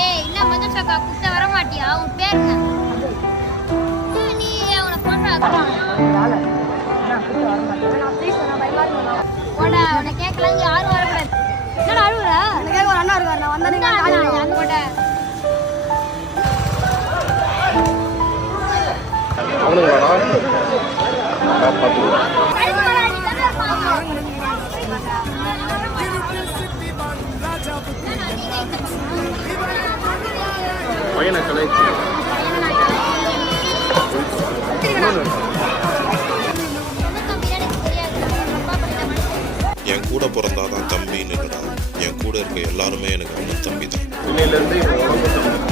ஏய் என்ன மஞ்சக்கா குத்த வர மாட்டியா உன் பேர் என்ன நீ அவனை போடுறா போடா அவனை கேட்கலாம் யாரும் வரக்கூடாது என்னடா அழுவுறா எனக்கு ஒரு அண்ணா இருக்காரு நான் வந்தேன் அந்த போட பையனை கலைச்சு என் கூட பிறந்தாதான் தம்பின்னு இல்லடா, என் கூட இருக்க எல்லாருமே எனக்கு அண்ணன் தம்பி தான். இன்னையிலேருந்து